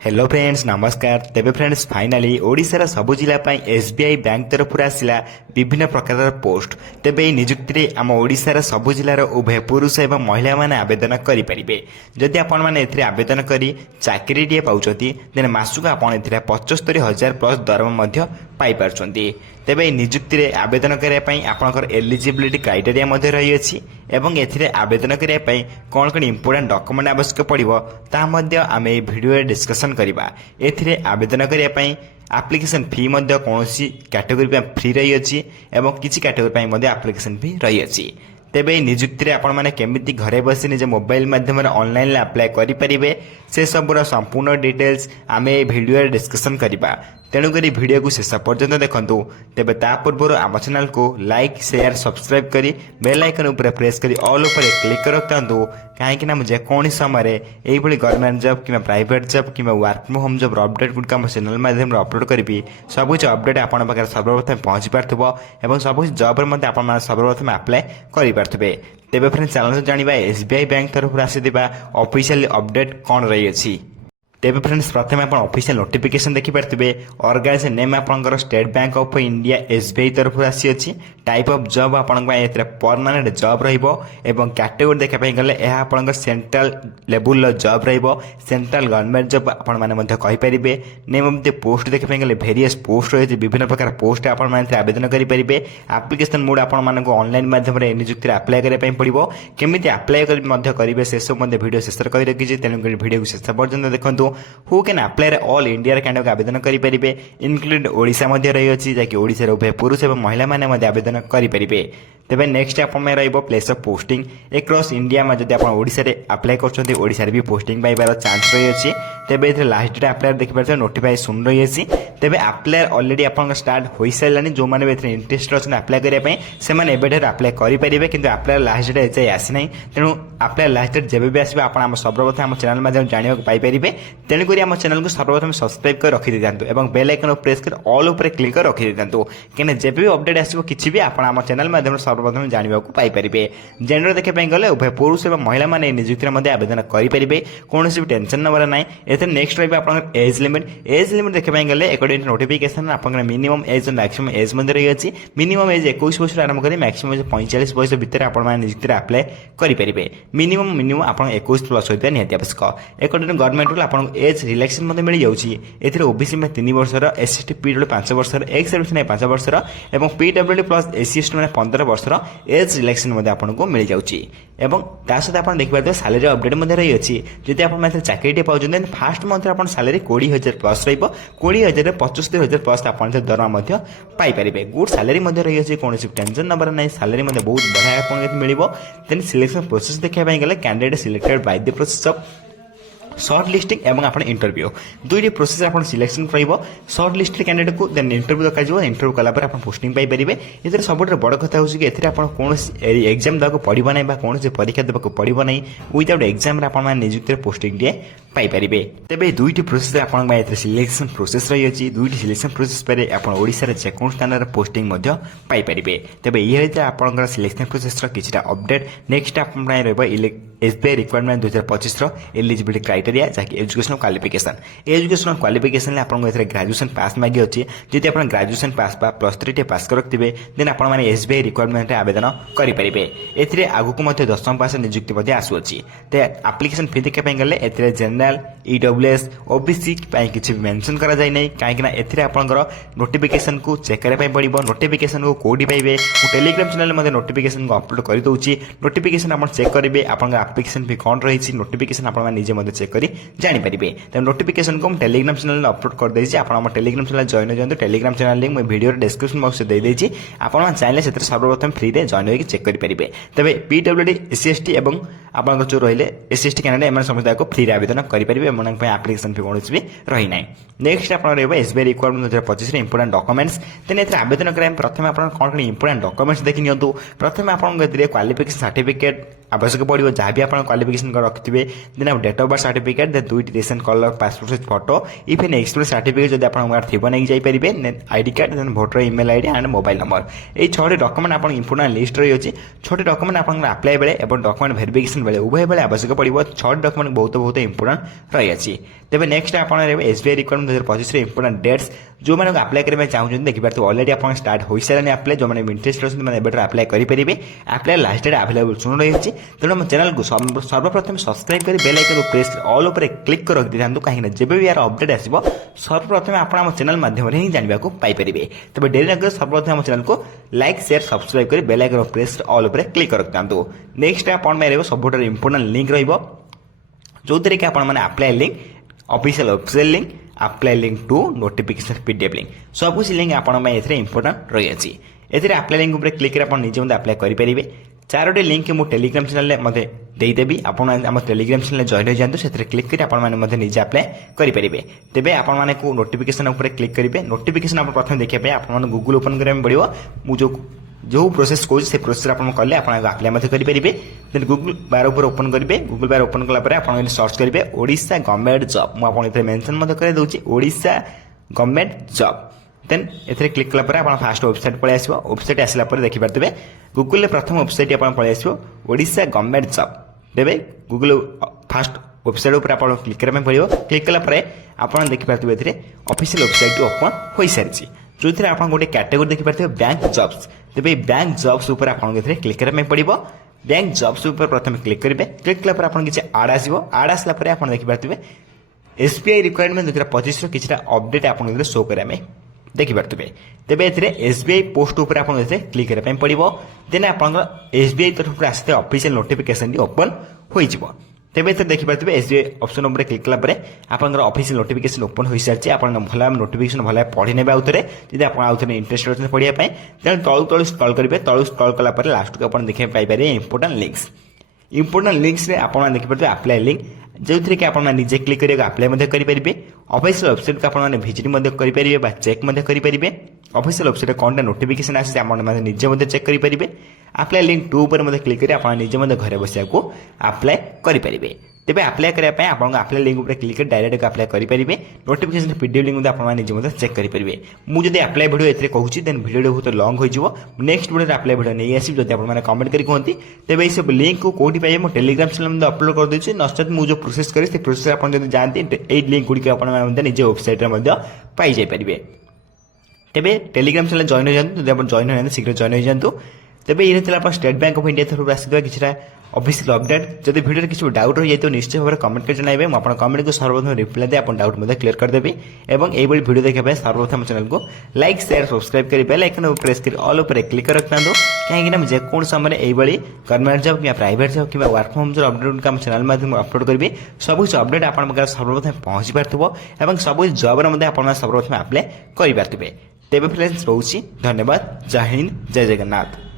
Hello friends नमस्कार। तेबे friends finally ओडिशार सबु जिला एसबीआई बैंक तरफ आसला विभिन्न प्रकार पोस्ट। तेबे एही नियुक्ति रे आम ओडिशार सबु जिलार उभय पुरुष एवं महिला माने आवेदन करि परिबे। जदि आपण माने एथिरे आवेदन करी चाकरी टिए पाउचंती देन मासुक आपण एथिरे 75,000 प्लस दरमा मध्य पाई पारचंती। तेबे एही नियुक्ति रे आवेदन करिया पई आपनकर एलिजिबिलिटी क्राइटेरिया मध्य रही अछि एवं एथिरे आवेदन करिया पई कोन कोन इंपोर्टेंट डॉक्यूमेंट आवश्यक पड़िबो ता मध्य आमे एही वीडियो रे डिस्कशन करिबा। एथिरे आवेदन करिया पई एप्लिकेशन फी मध्य कोनोसी कैटेगरी पे फ्री रही अछि एवं किछि कैटेगरी पई मध्य एप्लिकेशन फी रही अछि। तेबे एही नियुक्ति रे आपण माने केमिति घरे बसी निज मोबाइल माध्यम रे ऑनलाइन अप्लाई करि परिबे से सबुरा संपूर्ण डिटेल्स आमे एही वीडियो रे डिस्कशन करिबा। तेणुकरी वीडियो को शेष पर्यंत देखंतु। तेबे ता पूर्व आम चैनल को लाइक शेयर सब्सक्राइब करी बेल आइकन ऊपर प्रेस करी ऑल ऊपर क्लिक रखतु कहीं ना मुझे कौन समय यही गवर्नमेंट जॉब कि प्राइवेट जॉब कि work from home job update गुड़िक आम चैनल माध्यम अपलोड करी सब किसी अपडेट आपन पाखे सर्वप्रथम पहुंची पार्थिबो एवं सब किसी जॉब रे आपण सर्वप्रथम अप्लाई करि पार्थिबे। तेबे फ्रेंड्स चैनल जानिबा एसबीआई बैंक तरफ आसीथिबा ऑफिशियल अपडेट कौन रही अछि। तेबे फ्रेंड्स प्रथम आप ऑफिशियल नोटिफिकेशन देखि पार्थिबे। ऑर्गेनाइजेशन नेम आपनकर state bank of India SBI तरफ आसी अछि। टाइप ऑफ जॉब आपन एतरे परमानेंट जॉब रहिबो एवं कैटेगरी देखा पई गले एहा आपनकर सेंट्रल लेवल जॉब रहिबो। सेंट्रल गवर्नमेंट जॉब आपन माने मध्ये कहि परिबे। नेम ऑफ द पोस्ट देखा पई गले वेरियस पोस्ट रहि विभिन्न प्रकार पोस्ट आपन माने आवेदन करि परिबे। एप्लिकेशन मोड आपन माने को ऑनलाइन माध्यम रे नियुक्ति रे अप्लाई करै पई पड़िबो। केमिति अप्लाई करि मध्ये करिवे से सब मध्ये वीडियो शेष करि रखि जे तेनु वीडियो को शेष पर्यंत देखंतु। Who can apply all India रे कैंडिडेट आवेदन करि परिबे इंक्लूड ओडिशा मध्ये रही अछि जाकि ओडिशा रे उभय पुरुष एवं महिला माने मध्ये आवेदन करि परिबे। तेबे नेक्स्ट आपण में रहइबो place of posting across India में जदि आपण ओडिशा रे अप्लाई करछन्ती ओडिशा रे भी पोस्टिंग पाइबार चांस रही अछि। तेबे एथरे लास्ट डेट अप्लाई देखि पारछन नोटिफाई सुन रही अछि। तेबे अप्लाई ऑलरेडी आपण स्टार्ट होई साइलानी जो माने एथरे इंटरेस्ट अछन अप्लाई करिया पई से माने एबेठे अप्लाई करि परिबे किंतु अप्लाई लास्ट डेट एजे आसी नै। तेनु अप्लाई लास्ट डेट जेबे भी आसीबे आपण हम सर्वप्रथम हम चैनल माध्यम जानिबा पाई परिबे। तेनु करी हम चैनल को सर्वप्रथम सब्सक्राइब कर रखि दियंतु एवं बेल आइकन प्रेस कर ऑल ऊपर क्लिक कर रखि दियंतु केने जेबे भी अपडेट आसीबो किछि भी आपण हम चैनल माध्यम सर्वप्रथम जानिबा को पाई परिबे। जेंडर देखे पई गले उभय पुरुष एवं महिला माने नियुक्ति मध्ये आवेदन करि परिबे। कोनोसी भी टेंशन नबर नै। एते नेक्स्ट रहबे आपण एज लिमिट देखे पई गले अकॉर्डिंग टू नोटिफिकेशन आपण मिनिमम एज और मैक्सिमम एज मध्ये रही अछि। मिनिमम एज 21 वर्ष आरंभ करी मैक्सिमम एज 45 वर्ष भीतर आपण माने नियुक्ति रे अप्लाई करि परिबे। मिनिमम आपण 21 प्लस होइबा निहाती आवश्यक। अकॉर्डिंग टू गवर्नमेंट रूल आपण एज रिलैक्सेशन मध्ये मिल जाउछि। एथिरे ओबीसी में 3 वर्षर एसटी पीडब्ल्यू 5 वर्षर एक्स सर्विस में 5 वर्षर एवं पीडब्ल्यू प्लस एससी एसटी में 15 वर्षर एज रिलैक्सेशन मध्ये आपण को मिल जाउछि। एवं ता सहित आपण देखि पारबे सैलरी अपडेट मध्ये रही अछि। जदि आपण मात्र चाकरी टे पाउछन देन फर्स्ट मंथ आपण सैलरी 20,000 प्लस रहिबो। 20,000 रे 75,000 प्लस आपण से दरमा मध्ये पाई परिबे। गुड सैलरी मध्ये रही अछि। कोनोसी टेंशन नबर नै। सैलरी मध्ये बहुत बढ़िया आपण मिलिबो। देन सिलेक्शन प्रोसेस देखिया पई गले candidate selected by the process of short listing एवं आपण इंटरव्यू दुईटी प्रोसेस आपण सिलेक्शन करइबो। शॉर्ट लिस्ट कैंडिडेट को देन इंटरव्यू दका जिवो। इंटरव्यू कला पर आपण पोस्टिंग पाई परिबे। एथरे सबुठ बड़ कथा होछि कि एथरे आपण कोनोसी एग्जाम दाको पडिबो नै बा कोनोसी परीक्षा देबाको पडिबो नै। विदाउट एग्जाम रे आपण माने नियुक्ति रे पोस्टिंग दिए पाई परिबे। तेबे दुईटी प्रोसेस आपण माने एथरे सिलेक्शन प्रोसेस रही अछि। दुईटी सिलेक्शन प्रोसेस पर आपण ओडिसा रे जेकोन स्थान रे पोस्टिंग मध्ये पाई परिबे। तेबे इहे रे आपण सिलेक्शन प्रोसेस रा किछटा अपडेट नेक्स्ट आपण माने रहबो एसबीआई रिक्वायरमेंट 2025 रो एलिजिबिलिटी क्राइटेरिया जाकि एजुकेशनल क्वालिफिकेशन आपन एथरे ग्रेजुएशन पास मागी अछि। जदि आपन ग्रेजुएशन पास बा प्लस 3 टे पास कर रखथिबे देन आपन माने एसबीआई रिक्वायरमेंट रे आवेदन करि परिबे। एथरे आगु को मध्ये 10th पास नियुक्ति मध्ये आसु अछि। ते एप्लिकेशन फी देखे पय गले एथरे जनरल ईडब्ल्यूएस ओबीसी पय किछि मेंशन करा जाय नै। काहे कि ना एथरे आपनकर नोटिफिकेशन को चेक करे पय पड़िबो। नोटिफिकेशन को कोडी पाइबे। टेलीग्राम चैनल मध्ये नोटिफिकेशन को अपलोड करि दउछि। नोटिफिकेशन आपन चेक करिवे। आपन एप्लिकेशन फी कोन रहिछि नोटिफिकेशन आपन निजे मध्ये चेक करी जानि परिबे। त नोटिफिकेशन को हम टेलीग्राम चैनल अपलोड कर देछि। आपन हम टेलीग्राम चैनल जॉइन जंतु। टेलीग्राम चैनल लिंक मैं वीडियो डिस्क्रिप्शन बॉक्स दे देछि। आपन चाहेले सेतर सर्वप्रथम फ्री रे जॉइन होई चेक करि परिबे। तबे पीडब्ल्यूडी एससीएसटी एवं आपन जो रहिले एससीएसटी कैंडिडेट एमन समस्त को फ्री रे आवेदन करि परिबे। मन पे एप्लिकेशन फी कोनोस भी रही नै। नेक्स्ट आपन रहबो एसबीआई रिक्वायरमेंट 2025 रे इंपोर्टेंट डॉक्यूमेंट्स तेन एथरे आवेदन कराय प्रथम आपन कोन कोन इंपोर्टेंट डॉक्यूमेंट्स देखि नियंतु। प्रथम आपन गदिरे क्वालिफिकेशन सर्टिफिकेट आवश्यक पड़ो। जहाँ भी भी आप क्वालिफिकेशन रखिथे देन आप date of birth certificate then 2टी recent colour passport size photo even experience certificate जब आप थी नहीं जापारे then ID card then voter email ID and mobile number ये 6टी डॉक्यूमेंट आप इंपोर्टेंट लिस्ट रही अच्छी 6टी डॉक्यूमेंट आप अप्लाई बेले और डॉक्यूमेंट वेरिफिकेशन बेले उभय बेले आवश्यक पड़ो 6टी डॉक्यूमेंट बहुत इंपोर्टेंट रही अच्छी तेज नेक्स्ट आप एसबीआई रिक्वायरमेंट 2025 इंपोर्टेंट डेट्स जो मैंने अप्लाई करने चाहते देखिए ऑलरेडी आप स्टार्ट हो सारे अप्लाई जो मैंने इंटरेस्ट अच्छे मैंने अप्लाई करेंगे अप्लाई लास्ट डेट आवेलेबल सुन रही है तेणु आम चैनल को सर्वप्रथम सब्सक्राइब कर बेल आइकन को प्रेस ऑल उपर क्लिक कर रखी था कहीं जब भी यार अपडेट आसो सर्वप्रथम आप चैनल माध्यम ही जानवा पाइपर तेज डेरी न सर्वप्रथम आम चैनल को लाइक शेयर सब्सक्राइब कर बेल आइकन प्रेस ऑल उपर क्लिक कर रखी था नेक्स्ट आप सब इंपोर्टेंट लिंक रो कि apply link official website link apply link to notification PDF link सब कुछ लिंक आपंट इंपोर्टेंट रही है एथिरे अप्लाई लिंक उपर क्लिक कर निजे मत अप्लाई करेंगे 4टी लिंक मु टेलीग्राम चैनल मत देदेवी आप टेलीग्राम चैनल जॉइन हो जातु से क्लिक कर निजे अप्लाई करेंगे तेज आप नोटिफिकेशन उपर क्लिक करेंगे नोटिफिकेशन आप प्रथम देखिए आप गूगल ओपन कराया पड़ो मुझे जो प्रोसेस कौन से प्रोसेस आप कले आप अप्लाई करेंगे देन गूगल बार उपर ओपन करेंगे गूगल बार ओपन कलापर आप सर्च करेंगे ओडिशा गवर्नमेंट जॉब मुझे मेंशन कर दूसरी ओडिशा गवर्नमेंट जॉब देन ए क्लिक कलापर आप फास्ट वेबसाइट पलि आसो वेबसाइट आसला देखिपारे गूगल प्रथम वेबसाइट आप पलि आसो ओडिशा गवर्नमेंट जॉब तेरे गूगल फास्ट वेबसाइट उपर आप क्लिक करने पड़ो क्लिक कलापर आप देखिपारे ऑफिशियल वेबसाइट ओपन हो सारी जो थे आप गोटे कैटेगोरी देखिपारे बैंक जॉब्स तेज बैंक जॉब्स उपर आप क्लिक करने पड़ो बैंक जॉब्स उपर प्रथम क्लिक करेंगे क्लिक कलापर आप किसी आड आसो आड आसला आप देखिपारे एसबीआई रिक्वायरमेंट 2025 किसी अपडेट आप शो कराया देखिपारे तेज एसबीआई पोस्ट उपर आप क्लिक करने पड़ो देन आप एसबीआई तरफ आसते ऑफिशियल नोटिफिकेशन ओपन हो तेज देखिपारे एसबीआई ऑप्शन उपर क्लिक कलापर आप ऑफिशियल नोटिफिकेशन ओपन हो सारी आप भल नोटिफिकेशन भल पढ़ी ने आउ थे जब आप इंटरेस्ट अच्छे पढ़ाई तेनाली तलू तलू स्क्रॉल करेंगे तलू स्क्रॉल कलापर लास्ट को आप देखिए पाइपर इंपोर्टेंट लिंक्स आप देखिपारे अप्लाई लिंक जो थे कि आप निजे क्लिक कर अप्लाई करेंगे ऑफिशियल वेबसाइट को आप भिजिट करेंगे चेक करेंगे ऑफिशियल वेबसाइट कौन नोटिफिकेशन आसी आप निजे चेक करेंगे अप्लाई लिंक 2 पर क्लिक कर आप निजे घर बसा अप्लाई करेंगे तेज अप्लाई करने आप अप्लाई लिंक उपर क्लिक कर डायरेक्ट अप्लाई करेंगे नोटिफिकेशन पीडीएफ लिंक आप निजे चेक करेंगे मुझे अप्लाई वीडियो ए कहूँ देन वीडियो बहुत लॉन्ग हो नेक्स्ट वीडियो अप्लाई वीडियो नहीं आसी जब आप कमेंट कर कहते तेज ये सब लिंक को कौटी पाइबे मुझे टेलीग्राम चैनल अपलोड कर दूसरी नचेत मुझे प्रोसेस करी प्रोसेस आप जाती ये लिंक गुड़िक आप निजे वेबसाइट पाई जापरेंगे तेज टेलीग्राम चैनल जॉइन हो जातु जब जॉइन हो शीघ्र जॉइन हो जातु तेज ये आप स्टेट बैंक ऑफ इंडिया तरफ आसवा किसी ऑफिशियल अपडेट जब वीडियो किसी डाउट रही जाए निश्चय भाव में कमेंट कर जन मुझे कमेंट को सर्वप्रथम रिप्लाई दे आप डाउट क्लियर करदेवी और यही वीडियो देखा सर्वप्रथम चैनल को लाइक शेयर सब्सक्राइब कर बेल आइकन प्रेस कर ऑल उपर क्लिक कर रखता कहीं जेको समय यही गवर्नमेंट जॉब कि प्राइवेट जॉब कि वर्क फ्रॉम होम अपडेट का चैनल माध्यम अपलोड करी सब कुछ अपडेट आप सर्वप्रथम पहुंची पार्थ्व और सब जॉब आप सर्वप्रथम अप्लाई करेंगे तेज फ्रेंड्स रोचे धन्यवाद जय हिंद जय जगन्नाथ।